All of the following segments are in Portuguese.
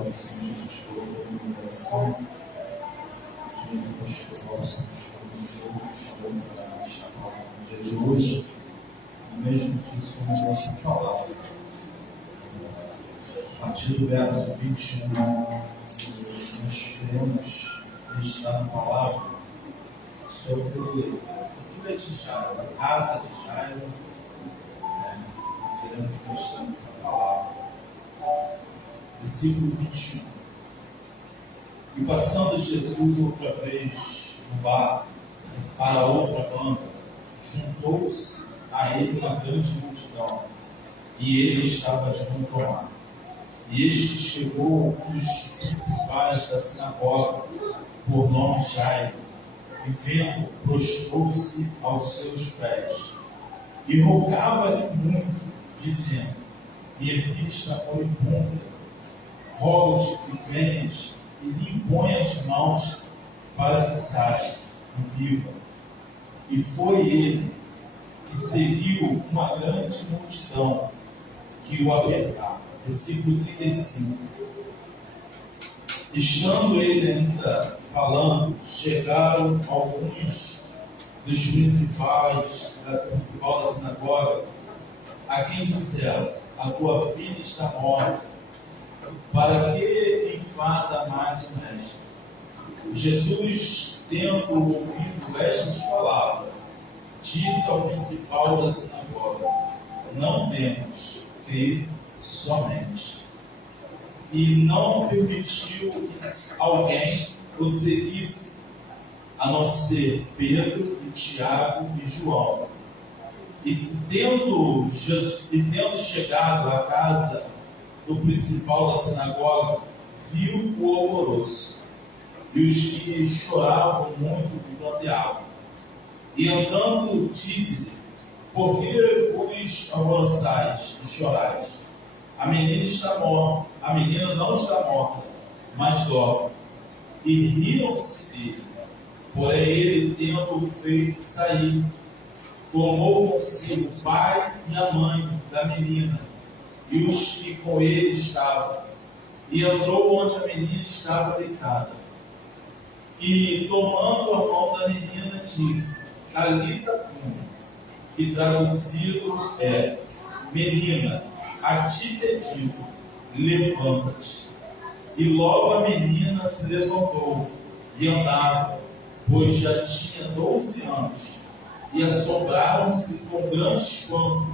orações de pastor no coração, de pastor possa nos conduzir para esta palavra no dia de hoje, mesmo que isso não possa falar. A partir do verso 21, nós queremos meditar na palavra sobre a filha de Jairo, a casa de Jairo. Seremos meditar nessa palavra. Versículo 21. E passando Jesus outra vez no barco para outra banda, juntou-se a ele uma grande multidão, e ele estava junto ao mar. E este chegou um dos principais da sinagoga, por nome Jairo, e vendo, prostrou-se aos seus pés, e rogava-lhe muito, dizendo: minha filha está moribunda, rogo-te que venhas e lhe impõe as mãos para que saia e viva. E foi ele que seguiu uma grande multidão que o apertava. Versículo 35. Estando ele ainda falando, chegaram alguns dos principal da sinagoga, a quem disseram: a tua filha está morta, para que enfada mais o mestre? Jesus, tendo ouvido estas palavras, disse ao principal da sinagoga: não temos, crê somente. E não permitiu que alguém o seguisse, a não ser Pedro e Tiago e João. E tendo chegado à casa do principal da sinagoga, viu o alvoroço e os que choravam muito e planteavam. E entrando, disse-lhe: por que vos alvoroçais e chorais? A menina está morta, a menina não está morta, mas dorme. E riam-se dele. Porém ele, tendo feito sair, tomou consigo o pai e a mãe da menina e os que com ele estavam, e entrou onde a menina estava deitada. E tomando a mão da menina, disse: Talita cum, que traduzido é: menina, a ti te digo, levanta-te. E logo a menina se levantou e andava, pois já tinha 12 anos. E assombraram-se com grande espanto,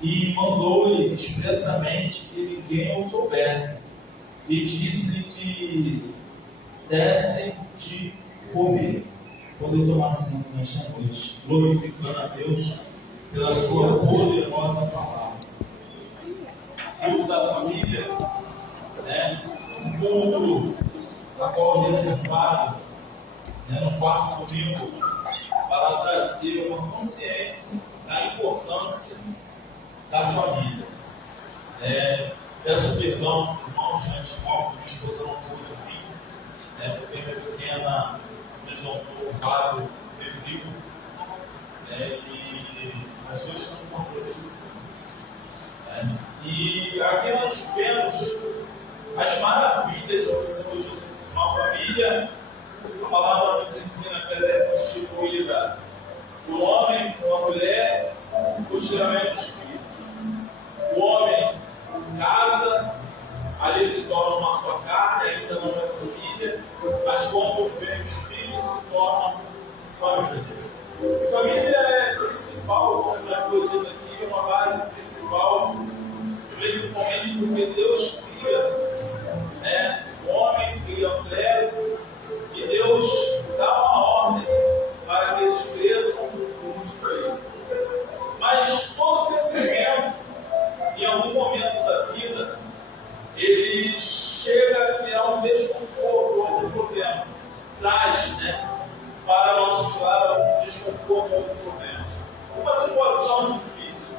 e mandou-lhe expressamente que ninguém o soubesse, e disse-lhe que dessem de comer. Poder tomar assento nesta noite, glorificando a Deus pela sua poderosa palavra. Culto da família, um culto a qual reservado no quarto domingo, para trazer uma consciência da importância da família. Peço perdão aos irmãos de antemão, que minha esposa não pôde vir, porque minha pequena desonrou o quadro febril, e as duas estão com controle. E aqui nós vemos as maravilhas do Senhor Jesus. Uma família, a palavra nos ensina que ela é constituída por homem, por uma mulher, posteriormente os filhos. O homem casa, ali se torna uma só carne, ainda não é família, mas quando vem os filhos se tornam família. E família é principal, como já foi dito aqui, uma base principal, principalmente porque Deus cria, o homem cria a mulher, e Deus dá uma ordem para que eles cresçam juntos para Ele. Mas todo crescimento, em algum momento da vida, ele chega a criar um desconforto, algum problema. Traz, para nossos lares um desconforto, algum problema. Uma situação difícil,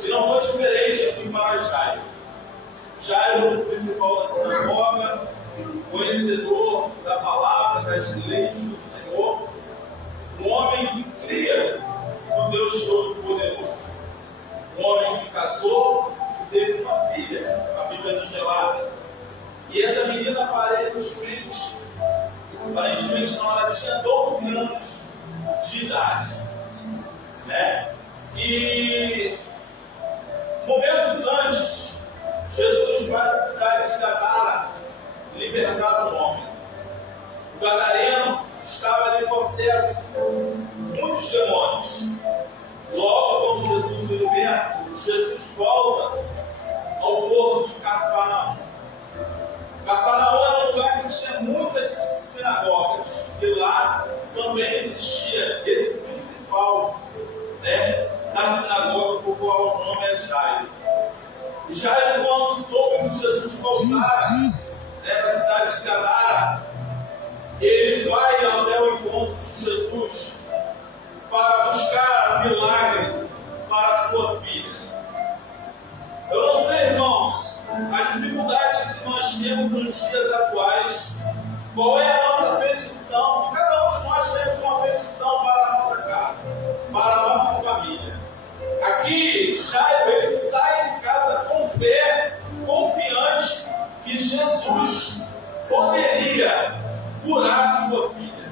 que não foi diferente aqui para Jairo. Jairo, o principal da sinagoga, conhecedor da palavra, das leis do Senhor, um homem que cria no Deus Todo-Poderoso, um homem que casou e teve uma filha, a Bíblia nos relata, E essa menina aparentemente não, ela tinha 12 anos de idade, né? E momentos antes, Jesus vai à cidade de Gadara libertar um homem. O gadareno estava ali possesso muitos demônios. Logo, quando Jesus o liberta, Jesus volta ao povo de Cafarnaum. Cafarnaum era um lugar que tinha muitas sinagogas, e lá também existia esse principal, né, da sinagoga, por qual o nome é Jairo. E Jairo, quando soube que Jesus voltara, né, da cidade de Gadara, ele vai até o encontro de Jesus para buscar milagre para a sua filha. Eu não sei, irmãos, a dificuldade que nós temos nos dias atuais. Qual é a nossa petição? Cada um de nós temos uma petição para a nossa casa, para a nossa família. Aqui, Jairo, ele sai de casa com fé, confiante que Jesus poderia curar a sua filha,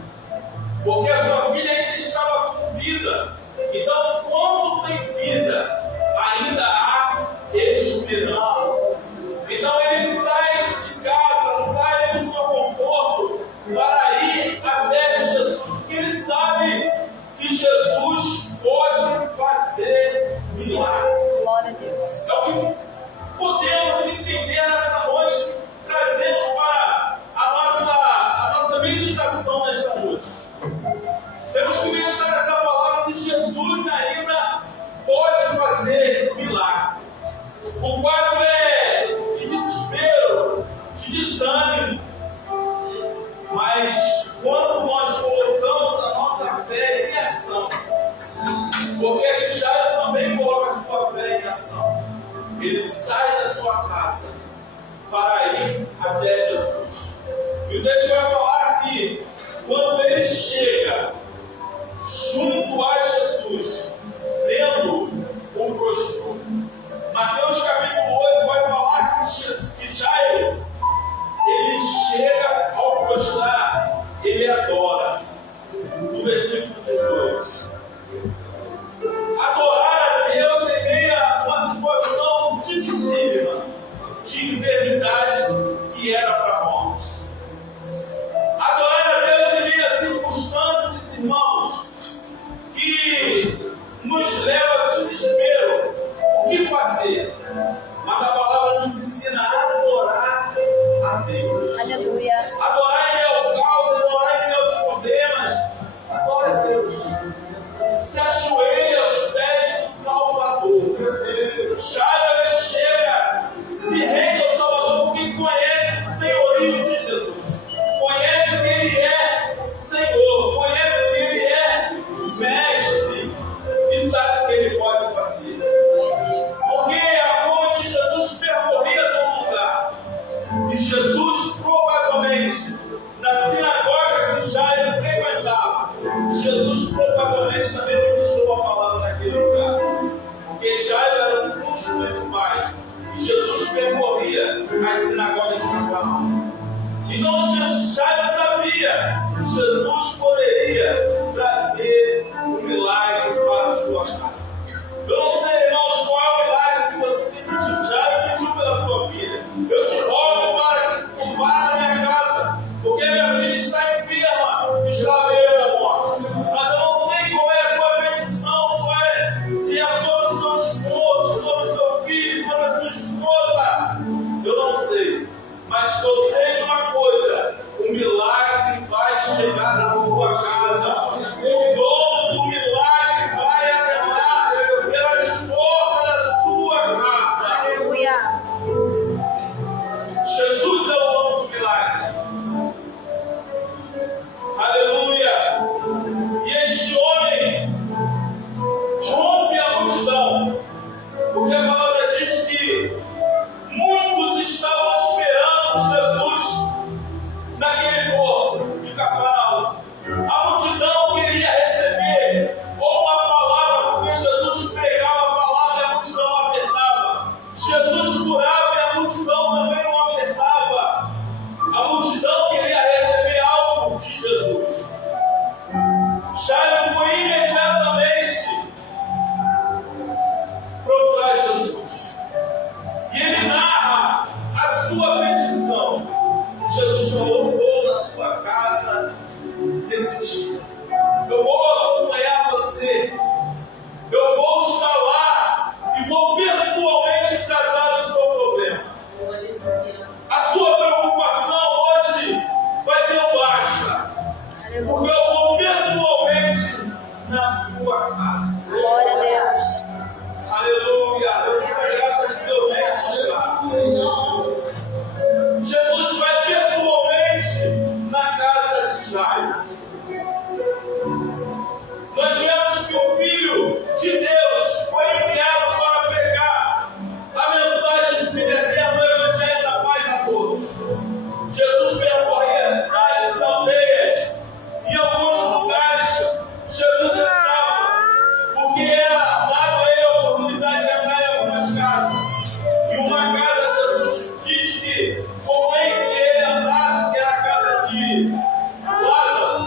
porque a sua filha ainda estava com vida. Então, quando tem vida, ainda há esperança. Então ele sai de casa, sai do seu conforto para ir até Jesus, porque ele sabe que Jesus pode fazer milagre. Glória a Deus. É o que podemos entender nessa noite, trazemos para a nossa meditação nesta noite. Temos que meditar nessa palavra que Jesus ainda pode fazer milagre. O quadro é de desespero, de desânimo. Mas quando nós colocamos a nossa fé em ação, porque ele já também coloca a sua fé em ação, ele sai da sua casa para ir até Jesus. E o texto vai falar que quando ele chega junto a Jesus, vendo o prostrou. Mateus capítulo 8 vai falar que Jairo, ele chega ao prostrar, ele adora. No versículo 18. Adorar a Deus em meio a uma situação dificílima, de enfermidade que era para a morte. Adorar a Deus em meio a circunstâncias, irmãos, que nos leva ao desespero. O que fazer? Mas a palavra nos ensina a adorar a Deus. Aleluia. Adorar em meu caos, adorar em meus problemas. Adore a Deus. Se ajoelhe aos pés do Salvador. Jairo, ele chega, se rende ao Salvador porque conhece o senhorio de Jesus. Conhece que ele é Senhor. Conhece que ele é Mestre. E sabe o que ele pode fazer. Porque a mão de Jesus percorria todo lugar. E Jesus, provavelmente, na sinagoga que Jairo frequentava, Jesus provavelmente também ministrou a palavra naquele lugar. Porque Jairo era um dos principais. E Jesus percorria as sinagogas de Cafarnaum. Então Jairo sabia que Jesus poderia trazer um milagre para a sua casa. Eu não sei, irmãos, qual é o milagre que você tem pedido. Jairo pediu pela sua filha. Eu te rogo para a minha casa, porque minha filha está enferma, está à beira da morte. Mas eu não sei qual é a tua petição, se é sobre o seu esposo, sobre o seu filho, sobre a sua esposa. Eu não sei. Mas que eu sei de uma coisa: o milagre vai chegar na sua casa. O dono do milagre vai entrar pelas portas da sua casa. Aleluia. Jesus é o dono do milagre. Aleluia. E este homem rompe a multidão, porque a palavra diz que muitos estavam esperando Jesus naquele porto de Cafarnaum. A multidão queria receber uma palavra, porque Jesus pregava a palavra e a multidão apertava. Jesus curava e a multidão também o apertava. A sua preocupação hoje vai ter um baixa. Porque eu vou pessoalmente na sua casa. Glória a Deus. Aleluia. Eu fico a graça de Deus neste lugar. Jesus vai pessoalmente na casa de Jairo. Nós vemos que o Filho de Deus foi enviado para pregar a mensagem de vida eterna, o Evangelho da paz a todos. Jesus percorria cidades, aldeias, em alguns lugares Jesus entrava, porque era dado a ele a oportunidade de entrar em algumas casas. E uma casa, Jesus diz que convém que ele entrasse, que era a casa de Lázaro,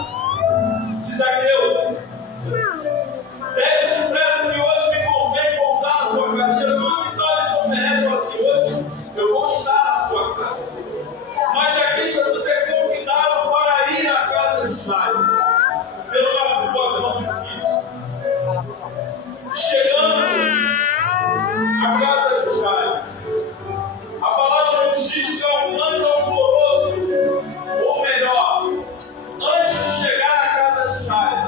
de Zaqueu. Desce depressa que hoje me convém pousar na sua casa. Jesus então ele se oferece assim: hoje eu vou estar na sua casa. Mas aqui Jesus é convidado para ir à casa de Jairo, pela uma situação difícil. Chegando à casa de Jairo, a palavra nos diz que é um anjo alvoroço, ou melhor, antes de chegar à casa de Jairo,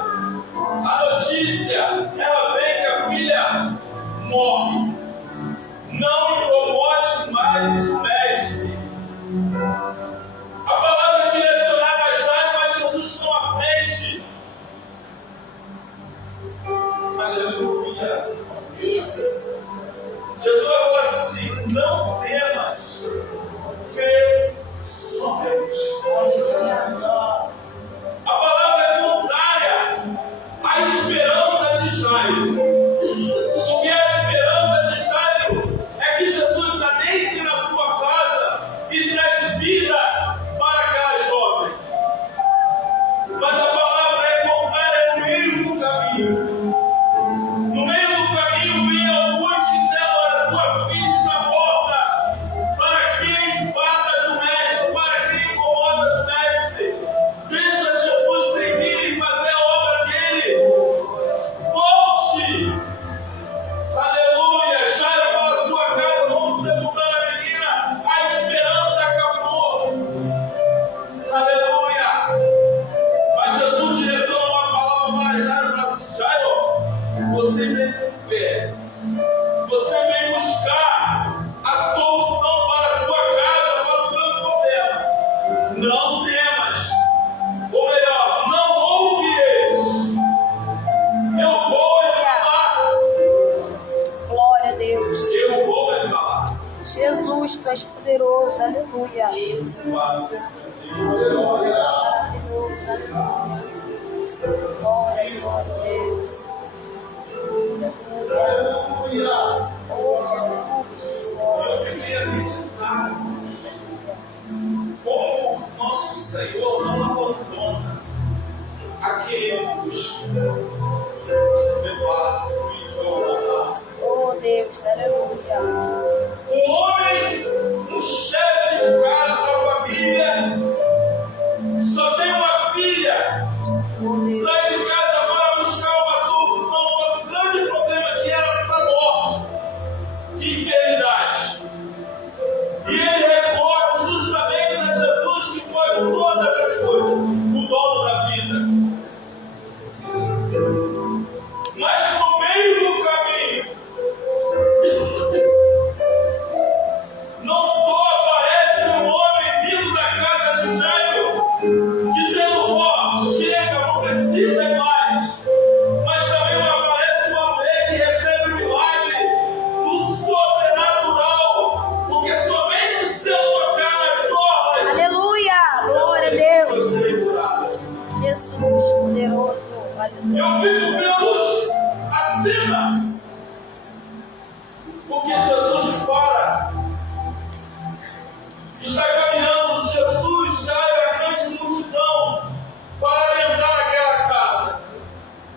a notícia, ela vem que a filha morre. Não incomode mais o mestre. A palavra direcionada a Jairo, mas Jesus não à frente. Aleluia. Jesus falou assim: não temas, crê somente. A palavra é contrária à esperança de Jairo. Porque a esperança de Jairo é que Jesus adentre na sua casa e traz vida para aquela jovem. Mas a palavra é contrária no meio do caminho. No meio do caminho vem alguns dizendo: olha, tua filha está morta. Para quem fadas o mestre? Para quem incomodas o mestre? Deixa Jesus seguir e fazer a obra dele. Volte. Aleluia. Jairo para a sua casa, vamos sepultar a menina. A esperança acabou. Aleluia. Mas Jesus direcionou uma palavra para Jairo, para assim: Jairo, você vem com fé. Você vem buscar a solução para a tua casa, para os teus problemas. Não temas. Ou melhor, não ouve eles. Eu vou falar. Glória a Deus. Eu vou falar. Jesus, tu és poderoso. Aleluia. Maravilhoso. Aleluia. Glória, glória a Deus. Aleluia. Oh, Jesus. Eu fiquei acreditado como nosso Senhor não abandona aquele que busca. Oh, Deus. Aleluia. O homem, o chefe de casa da família, só tem uma filha. Sai de casa para buscar uma solução para o grande problema que era para a morte, de enfermidade. E ele recorre justamente a Jesus, que pode todas as coisas, o dono da vida. Mas no meio do caminho, não só aparece um homem vindo da casa de Jairo, dizendo: ó, chega, não precisa ir mais. Mas também aparece uma mulher que recebe um milagre do sobrenatural, porque somente se eu tocar nas orlas, Aleluia. Glória a Deus. eu serei curado. Jesus, poderoso. Aleluia. Eu fico pelos acima, porque Jesus para. Está caminhando Jesus, Jairo, a grande multidão, para adentrar naquela casa.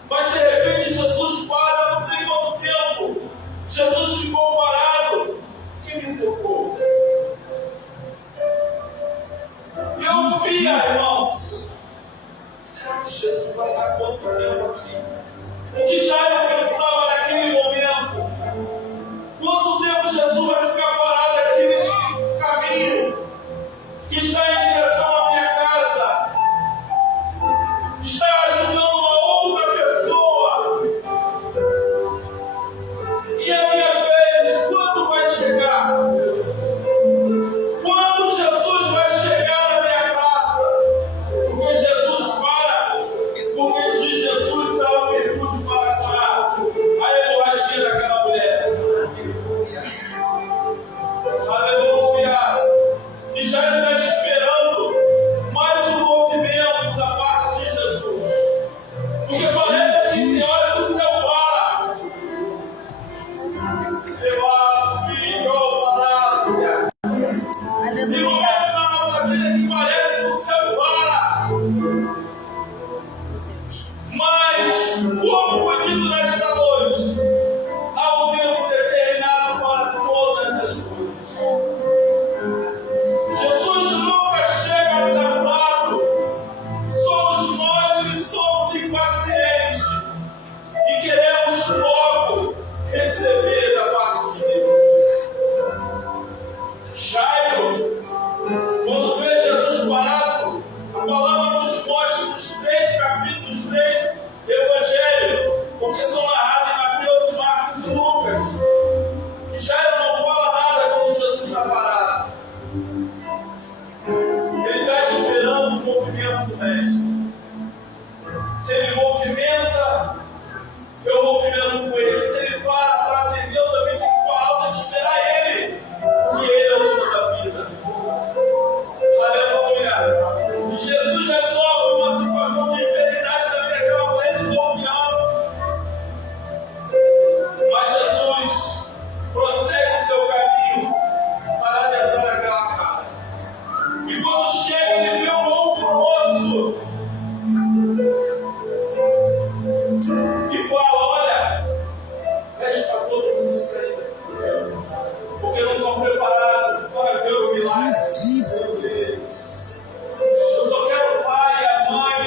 Mas de repente Jesus para, não sei quanto tempo. Jesus ficou parado. Quem me tocou? Eu vi, irmãos. Será que Jesus vai dar quanto tempo aqui? Tem momentos na nossa vida que parece que o céu para. Mas, como foi dito nesta noite, há um tempo determinado para todas as coisas. Jesus nunca chega atrasado. Somos nós que somos impacientes e queremos logo receber da parte de Deus. Jairo, quando vê Jesus parado, a palavra nos mostra nos 3 capítulos 3 do Evangelho, porque são narrados em Mateus, Marcos e Lucas, que Jairo não fala nada quando Jesus está parado. Ele está esperando o movimento do Mestre. Se ele movimenta, eu movimento com ele. Se ele para atender, eu também tenho que parar de esperar ele. Porque ele é o dono da vida. Aleluia. E Jesus resolve uma situação de enfermidade também daquela mulher de 12 anos. Mas Jesus prossegue o seu caminho para adentrar naquela casa. E quando chega, ele vê um outro moço e fala: olha, pede para todo mundo sair, porque não estão preparados para ver o milagre. Eu só quero o pai, a mãe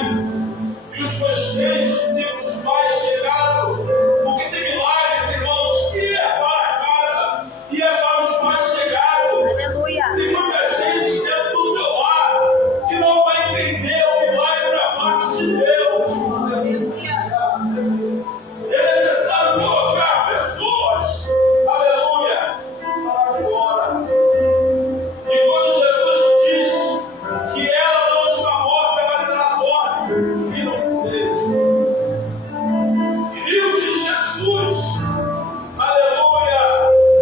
e os meus 3 discípulos mais chegados, porque tem milagres, irmãos, que é para a casa e é para os mais chegados. Aleluia. Tem muita gente dentro do teu lar que não vai entender o milagre da parte de Deus. É necessário colocar pessoas, aleluia, para fora. E quando Jesus diz que ela não está morta, mas ela dorme, e não se vê. Rio de Jesus, aleluia,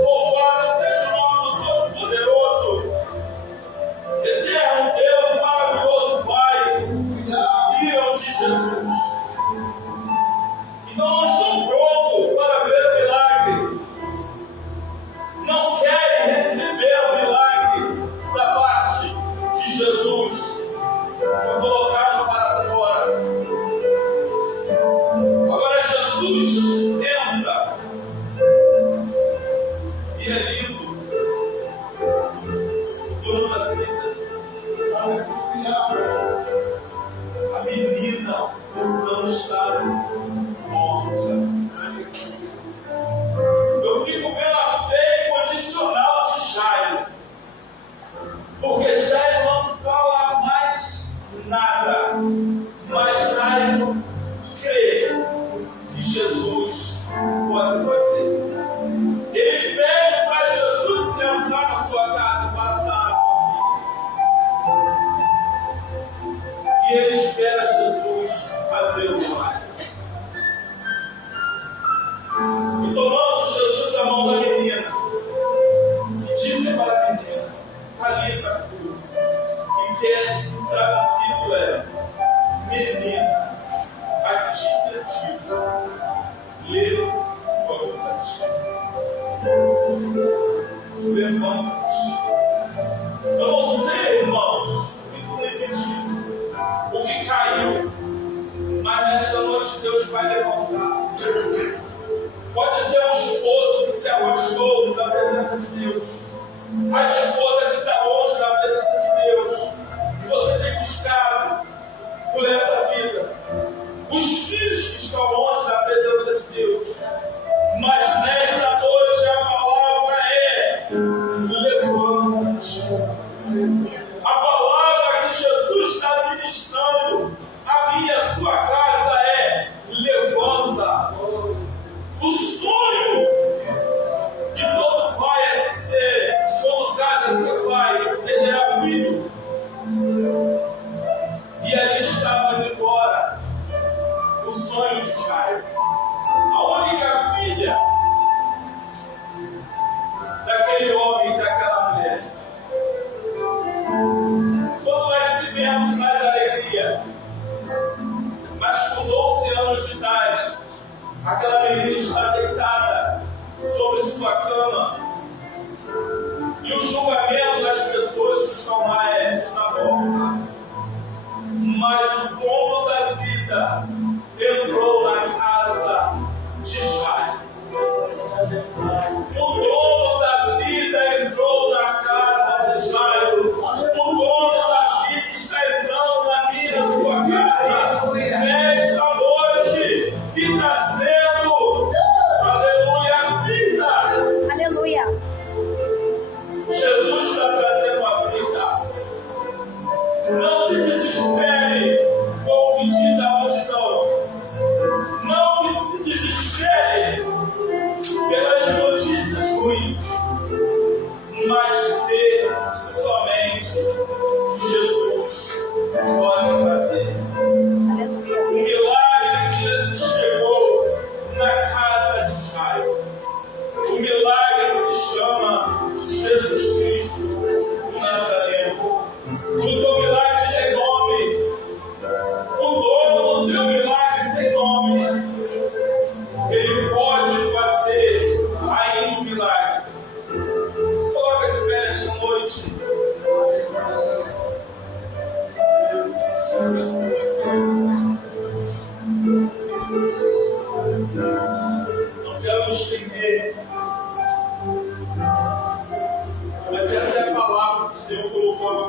louvado seja o nome do Todo-Poderoso, eterno Deus e maravilhoso Pai, rio de Jesus. Então não estão prontos para ver o milagre. Não querem receber o milagre da parte de Jesus. Foi colocado para fora. Agora Jesus entra. E é lindo. O dono da vida. A menina não está morta. Eu fico vendo a fé incondicional de Jairo, porque Jairo não fala mais nada, mas Jairo crê que Jesus pode fazer. Ele pede para Jesus se entrar na sua casa para sanar a sua vida. E ele espera Jesus fazer o milagre. E tomando Jesus a mão da menina, e disse para a menina: Talita cumi, e que traduzido é: menina, a ti te digo, levanta-te. Levanta-te. Eu não sei, irmãos, o que tu tem pedido, o que caiu, mas nesta noite Deus vai levantar. Pode ser um esposo que se afastou da presença de Deus, a esposa que está longe da presença de Deus, que você tem buscado por essa vida, os filhos que estão longe da presença de Deus. Mas nesta noite a palavra é: levante. A palavra que Jesus está ministrando a minha e a sua casa é: levanta. O sonho de todo pai é ser colocado a ser pai, é gerar filho. E ali estava indo embora o sonho de Jairo. A única filha daquele homem e daquela mulher.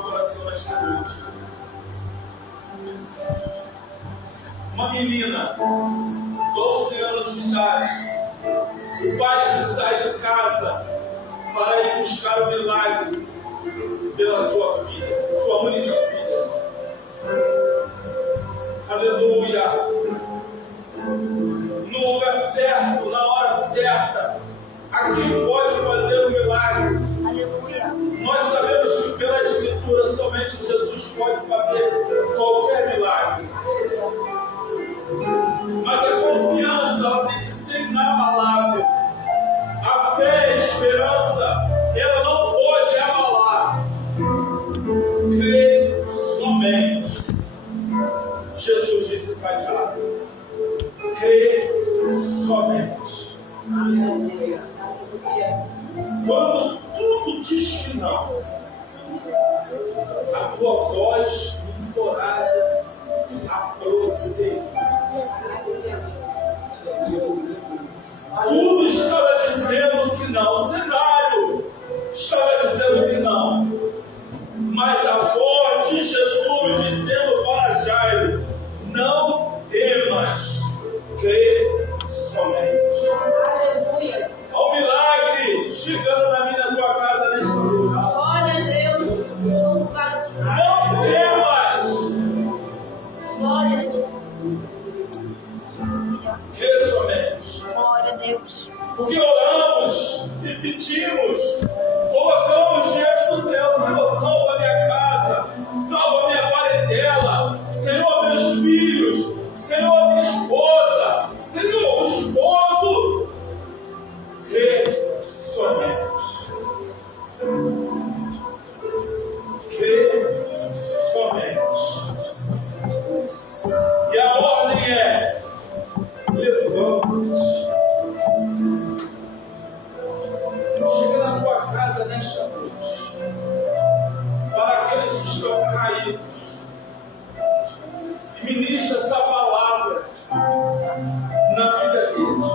meu coração nesta noite. Uma menina, 12 anos de idade, o pai que sai de casa para ir buscar o milagre pela sua filha, sua única filha. Aleluia! No lugar certo, na hora certa, a quem pode fazer o milagre. Aleluia. Nós sabemos que pela Escritura somente Jesus pode fazer qualquer milagre. Mas a confiança ela tem que ser inabalável. A fé, a esperança, ela não pode abalar. Crê somente. Jesus disse para Tiago: crê somente. Quando tudo diz que não, a tua voz me encoraja a prosseguir. Tudo estava dizendo que não, o cenário estava dizendo que não, mas a voz de Jesus dizendo para Jairo: não temas, crê somente. Aleluia. Há um milagre chegando na minha tua casa nesta noite. Glória a Deus. Não temas, Glória a Deus. crê somente. Glória a Deus. Porque oramos e pedimos, colocamos diante do Senhor: Senhor, salva a minha casa, salva a minha parentela, Senhor, meus filhos, Senhor, minha esposa, Senhor, o esposo. Crê somente. Crê somente. E a ordem é: levante. Chega na tua casa nesta noite, para aqueles que estão caídos, e ministra essa palavra na vida deles.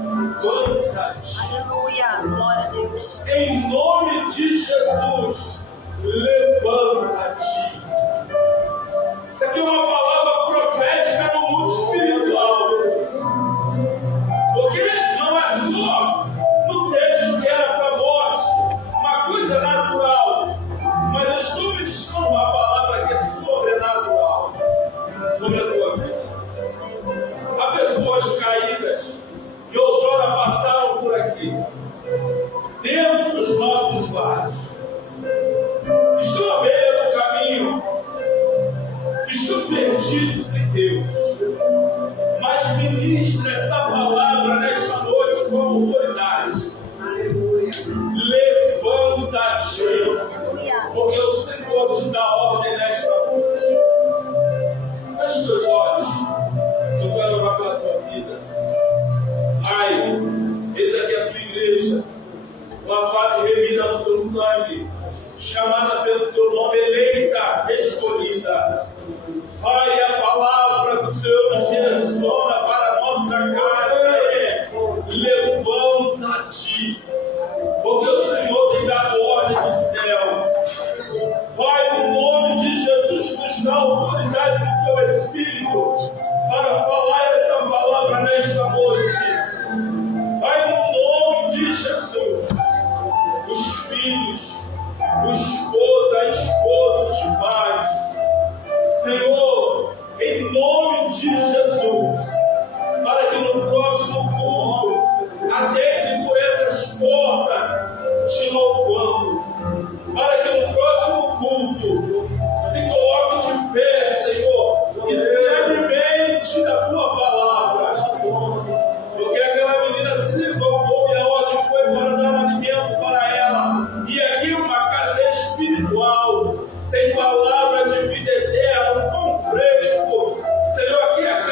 Levanta-te. Aleluia. Glória a Deus. Em nome de Jesus, levanta-te. Isso aqui é uma palavra profética no mundo espiritual. Porque não é só no texto que era para a morte, uma coisa natural. Mas eu estou ministrando uma palavra que é sobrenatural sobre a tua vida. Há pessoas caídas que outrora passaram por aqui, dentro dos nossos lares, que estão à beira do caminho, que estão perdidos em Deus. Mas ministra essa palavra nesta noite com autoridade. Levanta-te, Aleluia. porque o Senhor te dá ordem nesta noite. Feche teus olhos, eu quero orar pela tua vida. Pai, eis aqui a tua igreja, lavada e remida no teu sangue, chamada pelo teu nome, eleita, escolhida. Pai, a palavra do Senhor nos direciona para a nossa casa é: levanta-te, porque o Senhor tem dado ordem do céu. Pai, no nome de Jesus, nos dá autoridade do teu Espírito para falar essa palavra nesta noite. Pai, no nome de Jesus, os filhos, o esposo, a esposa, os pais, Senhor, em nome de Jesus, para que no próximo culto adentre por essas portas te louvando, para que no próximo culto se coloque de pé, Senhor, e se alimente da tua palavra. Porque aquela menina se levantou e a ordem foi para dar alimento para ela. E aqui uma casa espiritual, tem palavra de vida eterna, um pão fresco. Senhor, aqui é a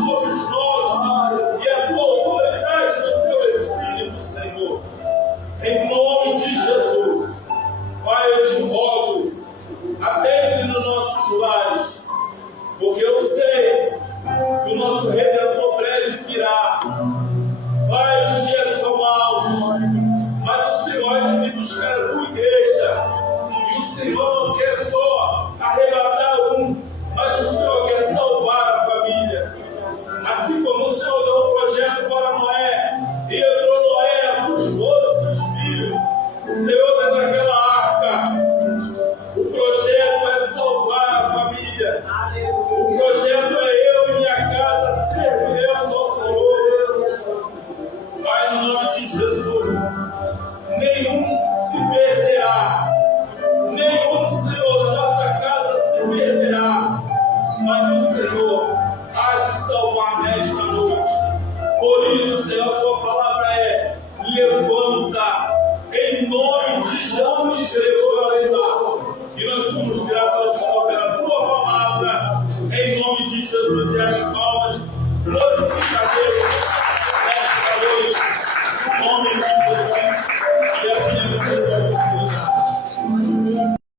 sobre os nossos e a tua autoridade do teu Espírito, Senhor. Em nome de Jesus, Pai, eu te rogo, atende nos nossos lares, porque eu sei que o nosso Redentor breve virá. Pai, os dias são maus, mas o Senhor é de me buscar a tua igreja, e o Senhor não quer só arrebatar mas o Senhor quer salvar a família. Assim como o Senhor deu um projeto para Noé, e entrou Noé, a sua esposa, seus filhos, o Senhor deu naquela arca. O projeto é salvar a família. O projeto é eu e minha casa serviremos ao Senhor. Pai, no nome de Jesus, nenhum se perderá. Nenhum, Senhor, da nossa casa se perderá. Mas o Senhor há de salvar nesta noite. Por isso, Senhor, a tua palavra é: levanta, em nome de Jesus, levanta. E nós somos gratos ao Senhor pela tua palavra, em nome de Jesus. E as palmas glorificam.